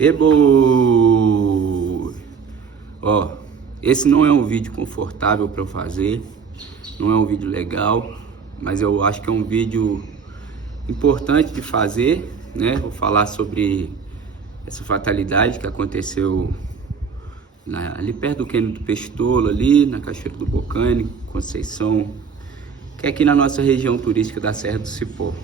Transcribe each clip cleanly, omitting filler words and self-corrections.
Ebo! Ó, esse não é um vídeo confortável para eu fazer, não é um vídeo legal, mas eu acho que é um vídeo importante de fazer, né? Vou falar sobre essa fatalidade que aconteceu ali perto do Cânion do Peixe Tolo, ali na Cachoeira do Bocane, Conceição, que é aqui na nossa região turística da Serra do Cipó.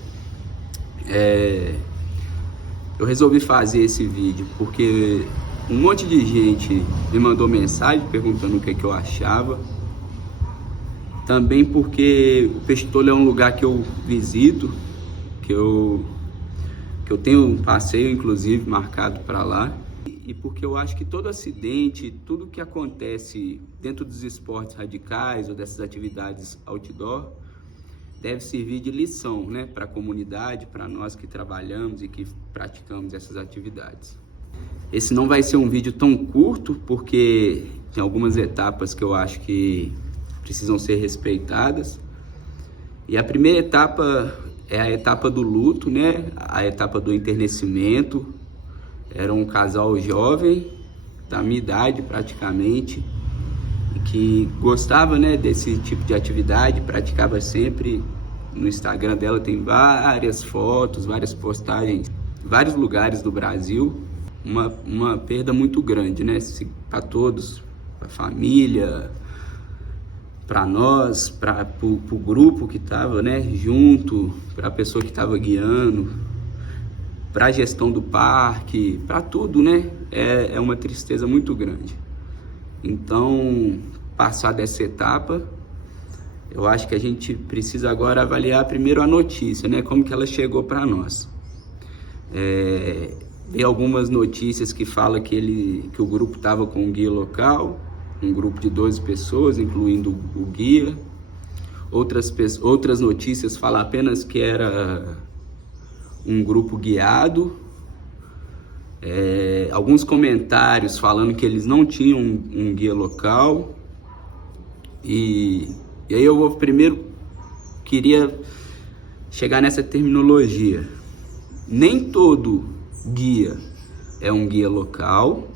Eu resolvi fazer esse vídeo porque um monte de gente me mandou mensagem perguntando o que eu achava. Também porque o Peixe Tolo é um lugar que eu visito, que eu tenho um passeio inclusive marcado para lá. E porque eu acho que todo acidente, tudo que acontece dentro dos esportes radicais ou dessas atividades outdoor, deve servir de lição, né, para a comunidade, para nós que trabalhamos e que praticamos essas atividades. Esse não vai ser um vídeo tão curto, porque tem algumas etapas que eu acho que precisam ser respeitadas. E a primeira etapa é a etapa do luto, né, a etapa do enternecimento. Era um casal jovem, da minha idade praticamente, que gostava, né, desse tipo de atividade, praticava sempre. No Instagram dela tem várias fotos, várias postagens, vários lugares do Brasil. Uma perda muito grande, né, para todos, para a família, para nós, para o grupo que estava, né, junto, para a pessoa que estava guiando, para a gestão do parque, para tudo, né, é uma tristeza muito grande. Então, passar dessa etapa, eu acho que a gente precisa agora avaliar primeiro a notícia, né? Como que ela chegou para nós. Tem algumas notícias que falam que o grupo estava com um guia local, um grupo de 12 pessoas, incluindo o guia. Outras notícias falam apenas que era um grupo guiado. Alguns comentários falando que eles não tinham um guia local. E aí eu queria chegar nessa terminologia. Nem todo guia é um guia local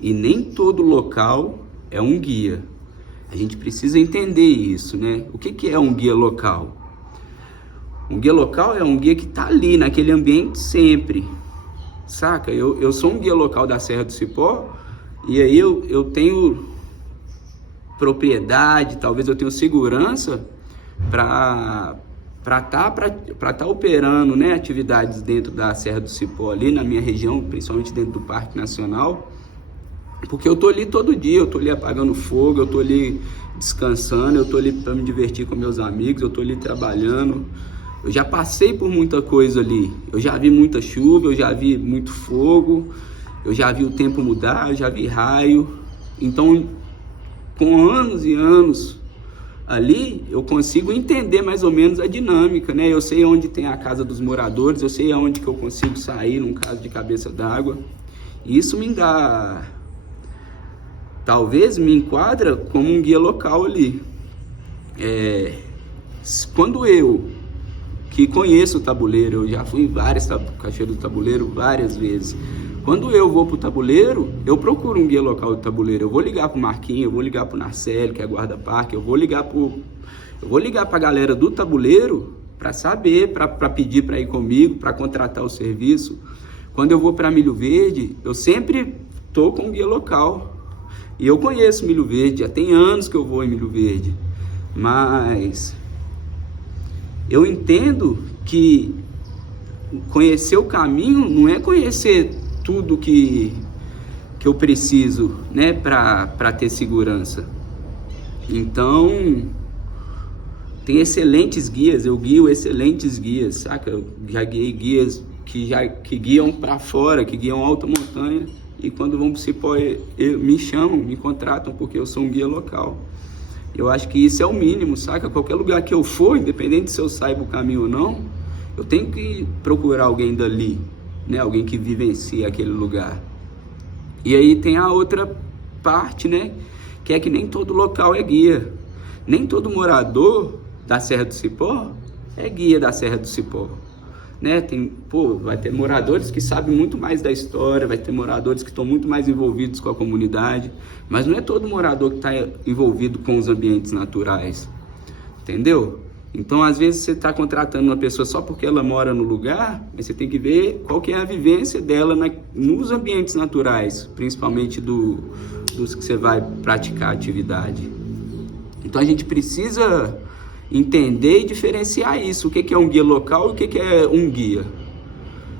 e nem todo local é um guia. A gente precisa entender isso, né? O que é um guia local? Um guia local é um guia que está ali, naquele ambiente sempre. Saca? Eu sou um guia local da Serra do Cipó e aí eu tenho propriedade, talvez eu tenha segurança para estar operando, né, atividades dentro da Serra do Cipó, ali na minha região, principalmente dentro do Parque Nacional, porque eu tô ali todo dia, eu tô ali apagando fogo, eu tô ali descansando, eu tô ali para me divertir com meus amigos, eu tô ali trabalhando. Eu já passei por muita coisa ali, eu já vi muita chuva, eu já vi muito fogo, eu já vi o tempo mudar, eu já vi raio. Então, com anos e anos ali, eu consigo entender mais ou menos a dinâmica, né? Eu sei onde tem a casa dos moradores, eu sei aonde que eu consigo sair num caso de cabeça d'água. E isso me dá, talvez me enquadra como um guia local ali. Quando eu, que conheço o tabuleiro, eu já fui em várias cachoeiras do tabuleiro várias vezes. Quando eu vou pro tabuleiro, eu procuro um guia local do tabuleiro. Eu vou ligar pro Marquinhos, eu vou ligar pro Narcélio, que é guarda-parque, eu vou ligar pra galera do tabuleiro para saber, para pedir para ir comigo, para contratar o serviço. Quando eu vou para Milho Verde, eu sempre tô com um guia local. E eu conheço Milho Verde, já tem anos que eu vou em Milho Verde. Mas eu entendo que conhecer o caminho não é conhecer tudo que eu preciso, né, para ter segurança. Então, tem excelentes guias, eu guio excelentes guias, saca? Eu já guiei guias que guiam para fora, que guiam alta montanha, e quando vão pro Cipó, me chamam, me contratam, porque eu sou um guia local. Eu acho que isso é o mínimo, saca? Qualquer lugar que eu for, independente se eu saiba o caminho ou não, eu tenho que procurar alguém dali, né? Alguém que vivencia aquele lugar. E aí tem a outra parte, né? Que é que nem todo local é guia. Nem todo morador da Serra do Cipó é guia da Serra do Cipó. né? Vai ter moradores que sabem muito mais da história, vai ter moradores que estão muito mais envolvidos com a comunidade, mas não é todo morador que está envolvido com os ambientes naturais, entendeu? Então, às vezes, você está contratando uma pessoa só porque ela mora no lugar, mas você tem que ver qual que é a vivência dela nos ambientes naturais, principalmente dos que você vai praticar atividade. Então, a gente precisa entender e diferenciar isso, o que é um guia local e o que é um guia,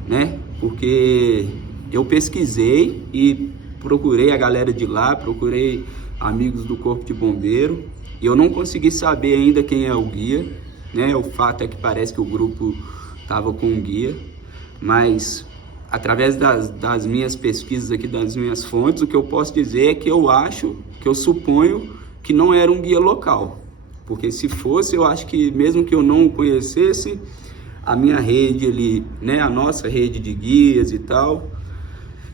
né? Porque eu pesquisei e procurei a galera de lá, procurei amigos do Corpo de Bombeiro, e eu não consegui saber ainda quem é o guia, né? O fato é que parece que o grupo estava com um guia, mas através das minhas pesquisas aqui, das minhas fontes, o que eu posso dizer é que eu suponho que não era um guia local, porque se fosse, eu acho que mesmo que eu não o conhecesse, a minha rede ali, né, a nossa rede de guias e tal,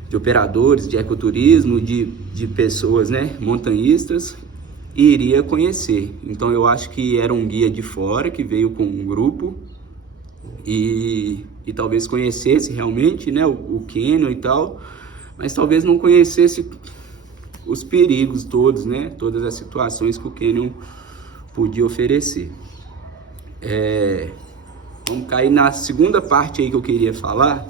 de operadores, de ecoturismo, de pessoas, né, montanhistas, iria conhecer. Então eu acho que era um guia de fora que veio com um grupo e talvez conhecesse realmente, né, o cânion e tal, mas talvez não conhecesse os perigos todos, né, todas as situações que o cânion podia oferecer. Vamos cair na segunda parte aí que eu queria falar,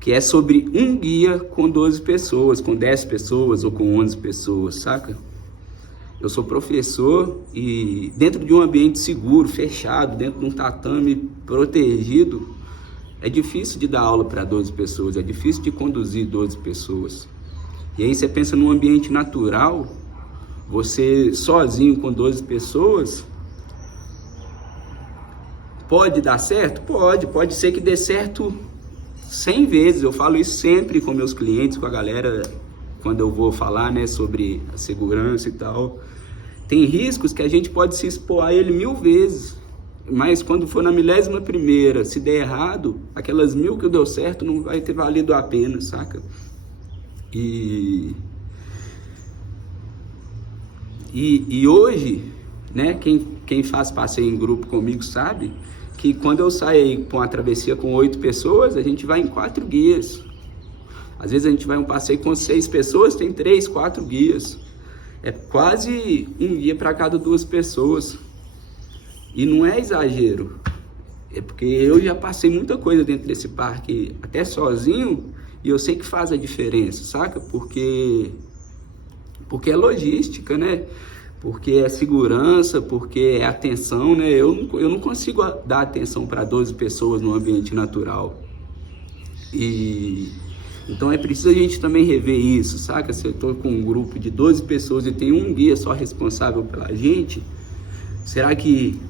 que é sobre um guia com 12 pessoas, com 10 pessoas ou com 11 pessoas, saca? Eu sou professor e dentro de um ambiente seguro, fechado, dentro de um tatame protegido, é difícil de dar aula para 12 pessoas, é difícil de conduzir 12 pessoas. E aí você pensa num ambiente natural, você sozinho com 12 pessoas, pode dar certo? Pode ser que dê certo 100 vezes. Eu falo isso sempre com meus clientes, com a galera, quando eu vou falar, né, sobre a segurança e tal. Tem riscos que a gente pode se expor a ele 1000 vezes, mas quando for na 11ª, se der errado, aquelas 1000 que deu certo não vai ter valido a pena, saca? E hoje, né, quem faz passeio em grupo comigo sabe que quando eu saio com uma travessia com 8 pessoas, a gente vai em 4 guias. Às vezes a gente vai um passeio com 6 pessoas, tem 3, 4 guias. É quase um guia para cada 2 pessoas. E não é exagero. É porque eu já passei muita coisa dentro desse parque, até sozinho, e eu sei que faz a diferença, saca? Porque é logística, né? Porque é segurança, porque é atenção, né? Eu não consigo dar atenção para 12 pessoas no ambiente natural. Então é preciso a gente também rever isso, saca? Se eu estou com um grupo de 12 pessoas e tem um guia só responsável pela gente, será que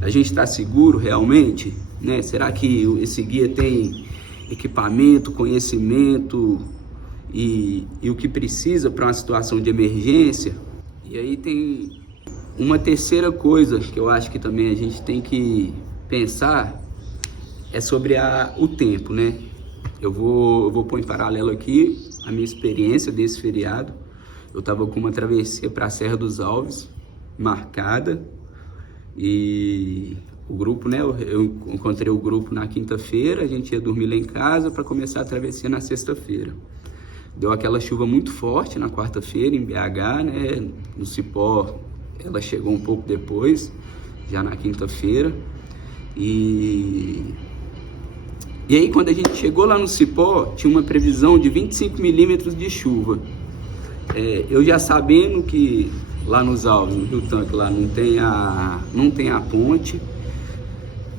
a gente está seguro realmente, né? Será que esse guia tem equipamento, conhecimento e o que precisa para uma situação de emergência? E aí tem uma terceira coisa que eu acho que também a gente tem que pensar, é sobre o tempo, né? Eu vou pôr em paralelo aqui a minha experiência desse feriado. Eu estava com uma travessia para a Serra dos Alves marcada e o grupo, né? Eu encontrei o grupo na quinta-feira, a gente ia dormir lá em casa para começar a travessia na sexta-feira. Deu aquela chuva muito forte na quarta-feira em BH, né? No Cipó ela chegou um pouco depois, já na quinta-feira. E aí quando a gente chegou lá no Cipó, tinha uma previsão de 25 milímetros de chuva. Eu já sabendo que lá nos Alves, no Rio Tanque, lá não tem a ponte,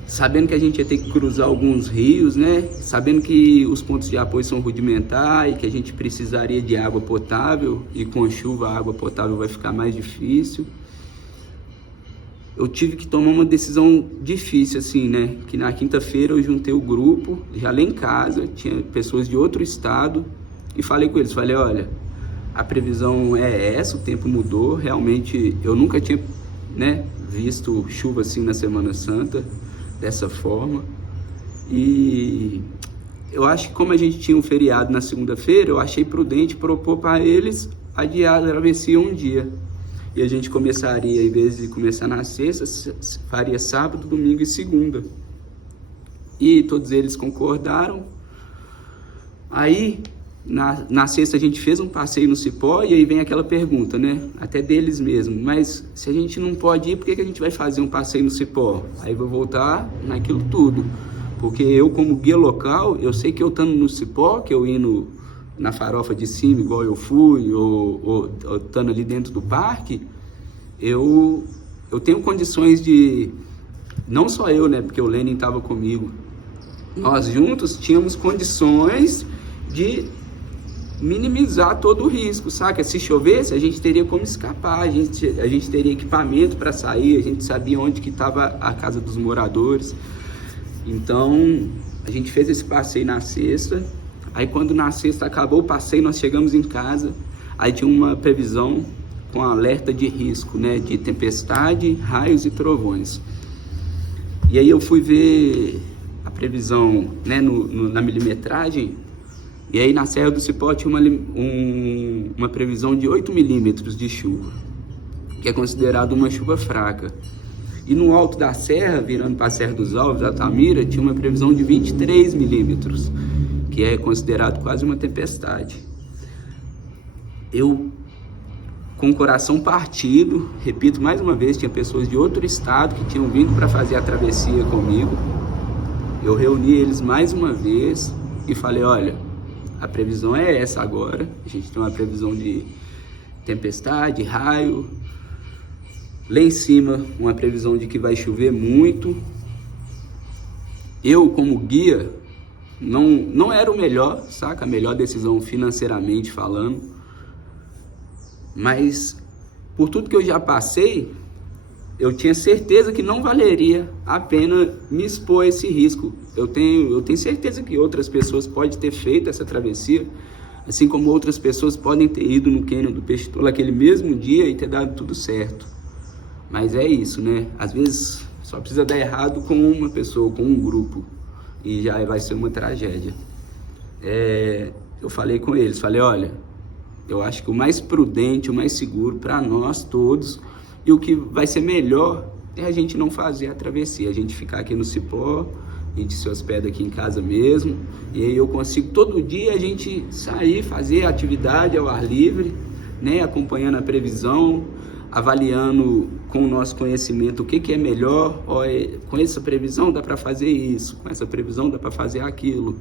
sabendo que a gente ia ter que cruzar alguns rios, né? Sabendo que os pontos de apoio são rudimentares e que a gente precisaria de água potável, e com chuva a água potável vai ficar mais difícil. Eu tive que tomar uma decisão difícil, assim, né? Que na quinta-feira eu juntei o grupo, já lá em casa, tinha pessoas de outro estado, e falei com eles, olha, a previsão é essa, o tempo mudou, realmente eu nunca tinha, né, visto chuva assim na Semana Santa, dessa forma, e eu acho que como a gente tinha um feriado na segunda-feira, eu achei prudente propor para eles adiar a travessia um dia. E a gente começaria, em vez de começar na sexta, faria sábado, domingo e segunda. E todos eles concordaram. Aí, na sexta, a gente fez um passeio no Cipó, e aí vem aquela pergunta, né? Até deles mesmo. Mas se a gente não pode ir, por que a gente vai fazer um passeio no Cipó? Aí vou voltar naquilo tudo. Porque eu, como guia local, eu sei que eu estando no Cipó, que eu indo na farofa de cima, igual eu fui, ou estando ali dentro do parque, eu tenho condições de... Não só eu, né? Porque o Lenin estava comigo. Nós juntos tínhamos condições de minimizar todo o risco, saca? Se chovesse, a gente teria como escapar, a gente teria equipamento para sair, a gente sabia onde que estava a casa dos moradores. Então, a gente fez esse passeio na sexta. Aí, quando na sexta acabou o passeio, nós chegamos em casa. Aí tinha uma previsão com alerta de risco, né? De tempestade, raios e trovões. E aí eu fui ver a previsão, né, na milimetragem. E aí na Serra do Cipó tinha uma previsão de 8 milímetros de chuva, que é considerado uma chuva fraca. E no alto da serra, virando para a Serra dos Alves, Altamira, tinha uma previsão de 23 milímetros, que é considerado quase uma tempestade. Eu, com o coração partido, repito mais uma vez, tinha pessoas de outro estado que tinham vindo para fazer a travessia comigo. Eu reuni eles mais uma vez e falei, olha, a previsão é essa agora. A gente tem uma previsão de tempestade, raio. Lá em cima, uma previsão de que vai chover muito. Eu, como guia, não era o melhor, saca? A melhor decisão financeiramente falando. Mas, por tudo que eu já passei, eu tinha certeza que não valeria a pena me expor a esse risco. Eu tenho certeza que outras pessoas podem ter feito essa travessia, assim como outras pessoas podem ter ido no cânion do Peixe-Tolo aquele mesmo dia e ter dado tudo certo. Mas é isso, né? Às vezes só precisa dar errado com uma pessoa, com um grupo, e já vai ser uma tragédia. Eu falei com eles, falei, olha, eu acho que o mais prudente, o mais seguro para nós todos, e o que vai ser melhor é a gente não fazer a travessia, a gente ficar aqui no Cipó, a gente se hospeda aqui em casa mesmo, e aí eu consigo todo dia a gente sair, fazer atividade ao ar livre, né, acompanhando a previsão, avaliando com o nosso conhecimento o que é melhor. Com essa previsão dá para fazer isso, com essa previsão dá para fazer aquilo,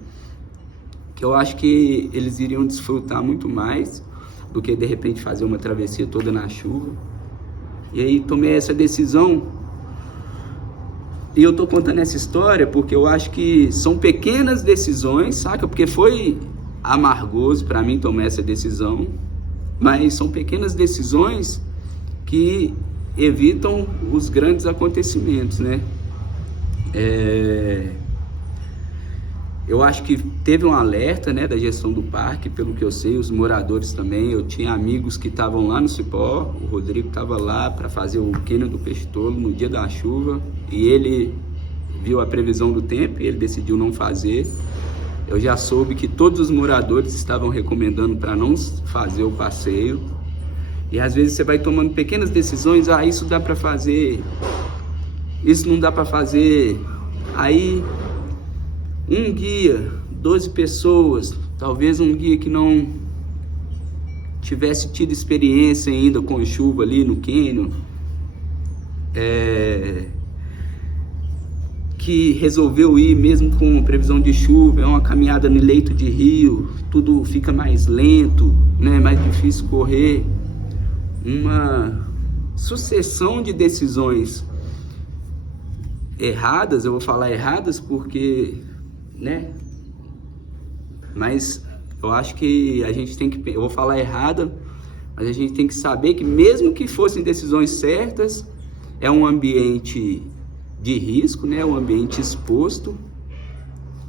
que eu acho que eles iriam desfrutar muito mais do que de repente fazer uma travessia toda na chuva. E aí tomei essa decisão, e eu tô contando essa história porque eu acho que são pequenas decisões, saca? Porque foi amargoso para mim tomar essa decisão, mas são pequenas decisões que evitam os grandes acontecimentos, né? Eu acho que teve um alerta, né, da gestão do parque, pelo que eu sei, os moradores também. Eu tinha amigos que estavam lá no Cipó, o Rodrigo estava lá para fazer o cânion do Peixe-Tolo no dia da chuva, e ele viu a previsão do tempo e ele decidiu não fazer. Eu já soube que todos os moradores estavam recomendando para não fazer o passeio. E às vezes você vai tomando pequenas decisões, isso dá para fazer, isso não dá para fazer. Aí um guia, 12 pessoas, talvez um guia que não tivesse tido experiência ainda com chuva ali no cânion, que resolveu ir mesmo com previsão de chuva, é uma caminhada no leito de rio, tudo fica mais lento, né, mais difícil correr. Uma sucessão de decisões erradas, eu vou falar erradas porque, né, mas eu acho que a gente tem que, eu vou falar errada, mas a gente tem que saber que mesmo que fossem decisões certas, é um ambiente de risco, né, um ambiente exposto.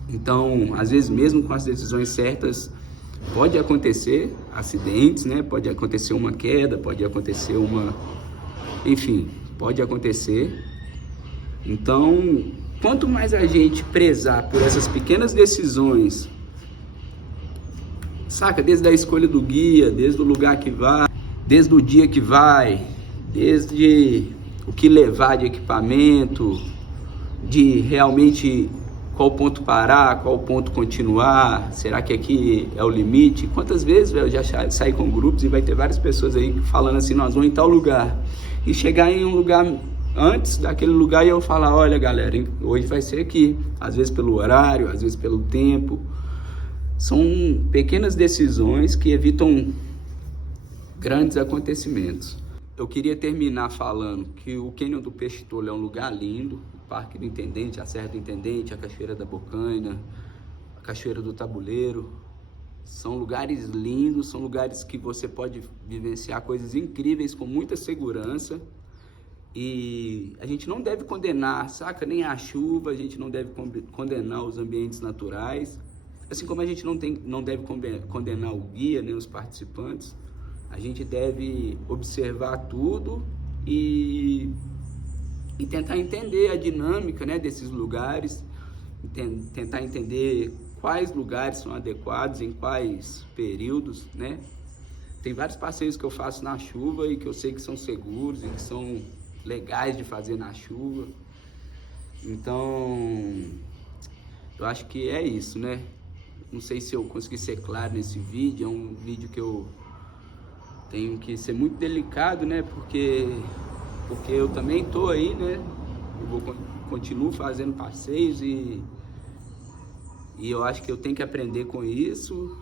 Então, às vezes mesmo com as decisões certas, pode acontecer acidentes, né? Pode acontecer uma queda, pode acontecer enfim, pode acontecer. Então, quanto mais a gente prezar por essas pequenas decisões, saca? Desde a escolha do guia, desde o lugar que vai, desde o dia que vai, desde o que levar de equipamento, de realmente qual ponto parar, qual ponto continuar, será que aqui é o limite? Quantas vezes eu já saí com grupos e vai ter várias pessoas aí falando assim, nós vamos em tal lugar, e chegar em um lugar antes daquele lugar e eu falar, olha galera, hoje vai ser aqui, às vezes pelo horário, às vezes pelo tempo. São pequenas decisões que evitam grandes acontecimentos. Eu queria terminar falando que o Cânion do Peixe Tolo é um lugar lindo, o Parque do Intendente, a Serra do Intendente, a Cachoeira da Bocaina, a Cachoeira do Tabuleiro. São lugares lindos, são lugares que você pode vivenciar coisas incríveis com muita segurança. E a gente não deve condenar, saca, nem a chuva, a gente não deve condenar os ambientes naturais, assim como a gente não deve condenar o guia, nem os participantes. A gente deve observar tudo e tentar entender a dinâmica, né, desses lugares, tentar entender quais lugares são adequados, em quais períodos, né? Tem vários passeios que eu faço na chuva e que eu sei que são seguros e que são legais de fazer na chuva. Então, eu acho que é isso, né? Não sei se eu consegui ser claro nesse vídeo, é um vídeo que eu tenho que ser muito delicado, né? Porque eu também tô aí, né? Continuo fazendo passeios e eu acho que eu tenho que aprender com isso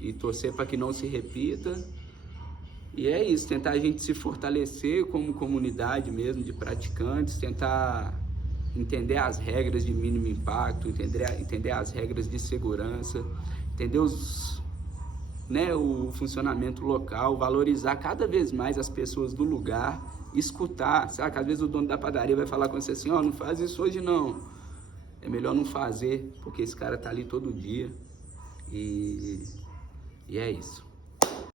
e torcer para que não se repita. E é isso, tentar a gente se fortalecer como comunidade mesmo de praticantes, tentar entender as regras de mínimo impacto, entender as regras de segurança, entender o funcionamento local, valorizar cada vez mais as pessoas do lugar, escutar, sabe? Às vezes o dono da padaria vai falar com você assim, ó, não faz isso hoje não, é melhor não fazer, porque esse cara tá ali todo dia, e é isso.